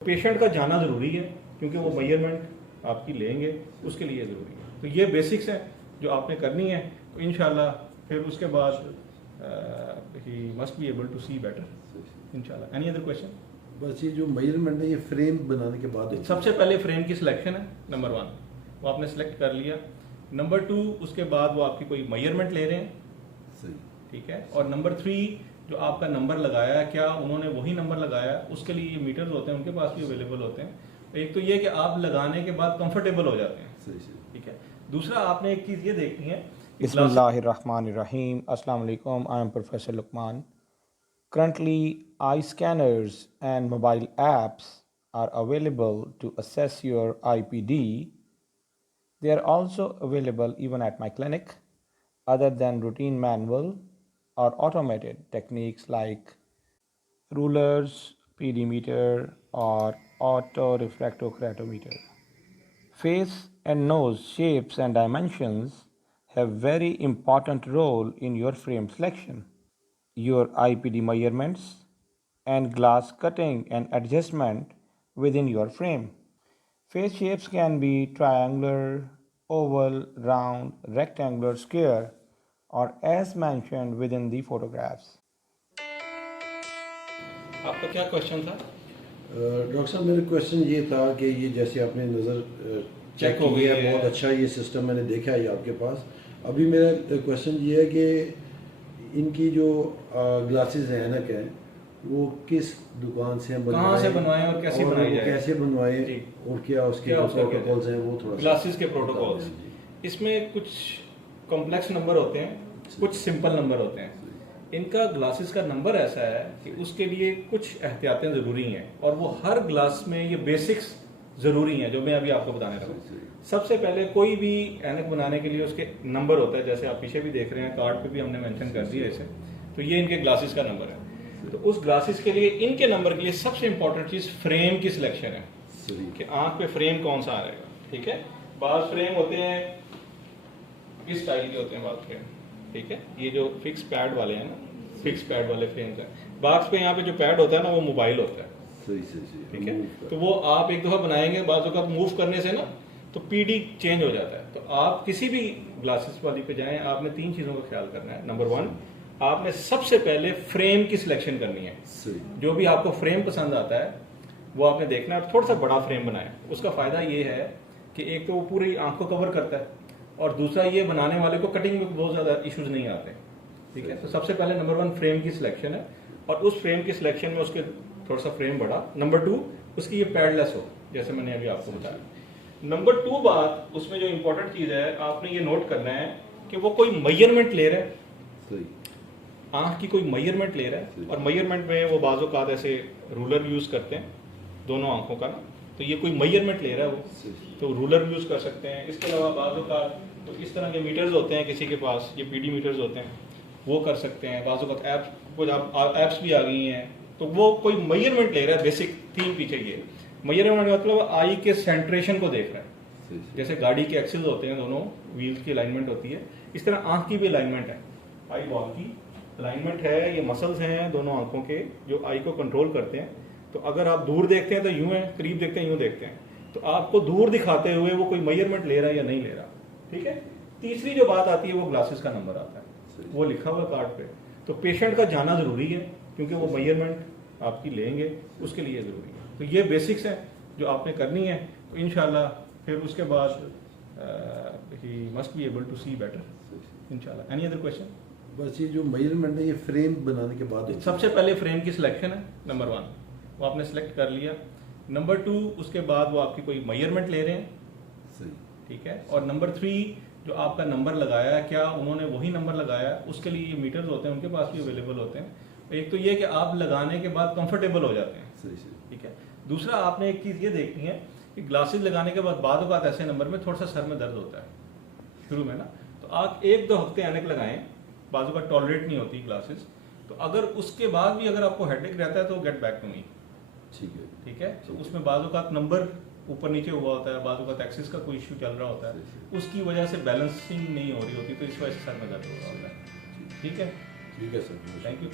Patient का जाना ज़रूरी है क्योंकि वो मेजरमेंट आपकी लेंगे, उसके लिए ज़रूरी है। तो ये बेसिक्स हैं जो आपने करनी है। तो इंशाल्लाह फिर उसके बाद he must be able to see better इंशाल्लाह। Any other question? बस ये जो मेजरमेंट है ये फ्रेम बनाने के बाद सबसे पहले फ्रेम की सिलेक्शन है नंबर 1, वो आपने सेलेक्ट कर लिया। नंबर 2 उसके बाद वो आपकी कोई मेजरमेंट ले रहे हैं, सही, ठीक है। और नंबर 3 जो आपका नंबर लगाया है, क्या उन्होंने वही नंबर लगाया, उसके लिए ये मीटर्स होते हैं, उनके पास भी अवेलेबल होते हैं। एक तो ये कि आप लगाने के बाद कंफर्टेबल हो जाते हैं, सही सही, ठीक है। दूसरा आपने एक चीज़ ये देखनी है, Bismillahirrahmanirrahim. Assalamu alaikum. I am Professor Luqman. Currently, eye scanners and mobile apps are available to assess your IPD. They are also available even at my clinic, other than routine manual or automated techniques like rulers, PD meter, or auto-refractokeratometer. Face and nose shapes and dimensions have very important role in your frame selection. Your IPD measurements and glass cutting and adjustment within your frame. Face shapes can be triangular, oval, round, rectangular, square, or as mentioned within the photographs. आपका क्या question था? Doctor साहब मेरा question ये था कि ये जैसे आपने नज़र चेक हो गई है, है, बहुत अच्छा ये सिस्टम मैंने देखा है ये आपके पास। अभी मेरा क्वेश्चन ये है कि इनकी जो ग्लासेस हैं ऐनक हैं वो किस दुकान से कहाँ से बनवाएं और कैसे बनाई जाए, कैसे बनवाएं जी। और क्या उसके क्या उसका प्रोटोकॉल्स हैं वो थोड़ा ग्लासेस के प्रोटोकॉल्स। इसमें कुछ कॉम्प्लेक्स नंबर होते हैं, कुछ सिंपल नंबर होते हैं। इनका ग्लासेस का नंबर ऐसा है कि उसके लिए कुछ एहतियातें ज़रूरी हैं और वो हर ग्लास में ये बेसिक्स ज़रूरी हैं जो मैं अभी आपको बताने लगा हूँ। सबसे पहले कोई भी ऐनक बनाने के लिए उसके नंबर होता है, जैसे आप पीछे भी देख रहे हैं, कार्ड पे भी हमने मेंशन कर दिया इसे। तो ये इनके ग्लासेस का नंबर है। तो उस ग्लासेस के लिए, इनके नंबर के लिए सबसे इंपॉर्टेंट चीज़ फ्रेम की सिलेक्शन है कि आंख पे फ्रेम कौन सा आ रहेगा, ठीक है। बाल फ्रेम होते हैं इस स्टाइल के होते हैं बाल फ्रेम, ठीक है। ये जो फिक्स पैड वाले हैं ना, फिक्स पैड वाले फ्रेम्स हैं। बाक्स पे यहाँ पे जो पैड होता है ना वो मोबाइल होता है, सही सही, ठीक है। तो वो आप एक दफ़ा बनाएंगे, बाजू का मूव करने से ना तो पीडी चेंज हो जाता है। तो आप किसी भी ग्लासेस वाली पे जाएं, आपने 3 चीज़ों का ख्याल करना है। नंबर 1, आपने सबसे पहले फ्रेम की सिलेक्शन करनी है। जो भी आपको फ्रेम पसंद आता है वो आपने देखना है। थोड़ा सा बड़ा फ्रेम बनाए, उसका फ़ायदा ये है कि एक तो वो पूरी आंख को कवर करता है और दूसरा ये बनाने वाले को कटिंग में बहुत ज़्यादा इश्यूज नहीं आते, ठीक है। तो सबसे पहले नंबर 1 फ्रेम की सिलेक्शन है और उस फ्रेम की सिलेक्शन में उसके थोड़ा सा फ्रेम बड़ा। नंबर 2 उसकी ये पैडलेस हो, जैसे मैंने अभी आपको बताया। नंबर 2 बात उसमें जो इंपॉर्टेंट चीज़ है, आपने ये नोट करना है कि वो कोई मेजरमेंट ले रहा है, आंख की कोई मेजरमेंट ले रहा है। और मेजरमेंट में वो बाज़ औक़ात ऐसे रूलर यूज़ करते हैं दोनों आंखों का ना, तो ये कोई मेजरमेंट ले रहा है वो, तो रूलर यूज़ कर सकते हैं। इसके अलावा बाज़ औक़ात तो इस तरह के मीटर्स होते हैं किसी के पास, ये पीडी मीटर्स होते हैं, वो कर सकते हैं। बाज़ औक़ात ऐप्स, कुछ ऐप्स भी आ गई हैं, तो वो कोई मेजरमेंट ले रहा है। बेसिक 3 पीछे ये मेजरमेंट मतलब आई के सेंट्रेशन को देख रहा है। जैसे गाड़ी के एक्सेस होते हैं, दोनों व्हील्स की अलाइनमेंट होती है, इस तरह आंख की भी अलाइनमेंट है, आई बॉल की अलाइनमेंट है। ये मसल्स हैं दोनों आंखों के जो आई को कंट्रोल करते हैं। तो अगर आप दूर देखते हैं तो यूं है, करीब देखते हैं यूं देखते हैं, तो आपको दूर दिखाते हुए वो कोई मेजरमेंट ले रहा है या नहीं ले रहा, ठीक है। तीसरी जो बात आती है वो ग्लासेस का नंबर आता है, वो लिखा हुआ कार्ड पे। तो पेशेंट का जाना ज़रूरी है क्योंकि वो मेजरमेंट आपकी लेंगे, उसके लिए ज़रूरी है। तो ये बेसिक्स हैं जो आपने करनी है। तो इंशाल्लाह फिर उसके बाद he must be able to see better इंशाल्लाह। Any other question? बस ये जो मेजरमेंट है ये फ्रेम बनाने के बाद सबसे पहले फ्रेम की सिलेक्शन है नंबर 1, वो आपने सेलेक्ट कर लिया। नंबर 2 उसके बाद वो आपकी कोई मेजरमेंट ले रहे हैं, सही, ठीक है। और नंबर 3 जो आपका नंबर लगाया है, क्या उन्होंने वही नंबर लगाया है, उसके लिए ये मीटर्स होते हैं, उनके पास भी अवेलेबल होते हैं। एक तो ये कि आप लगाने के बाद कंफर्टेबल हो जाते हैं, सही, ठीक है। दूसरा आपने एक चीज़ ये देखनी है कि ग्लासेस लगाने के बाद औक़ात ऐसे नंबर में थोड़ा सा सर में दर्द होता है शुरू में ना, तो आप 1-2 हफ्ते ऐनक लगाएं, बाजू का टॉलरेट नहीं होती ग्लासेस। तो अगर उसके बाद भी अगर आपको हेडेक रहता है तो गेट बैक टू मी, ठीक है। तो उसमें बाजू का नंबर ऊपर नीचे हुआ होता है, बाजू का एक्सिस का कोई इश्यू चल रहा होता है, उसकी वजह से बैलेंसिंग नहीं हो रही होती, तो इस वजह से सर में दर्द हो रहा होता है, ठीक है। ठीक है सर, थैंक यू।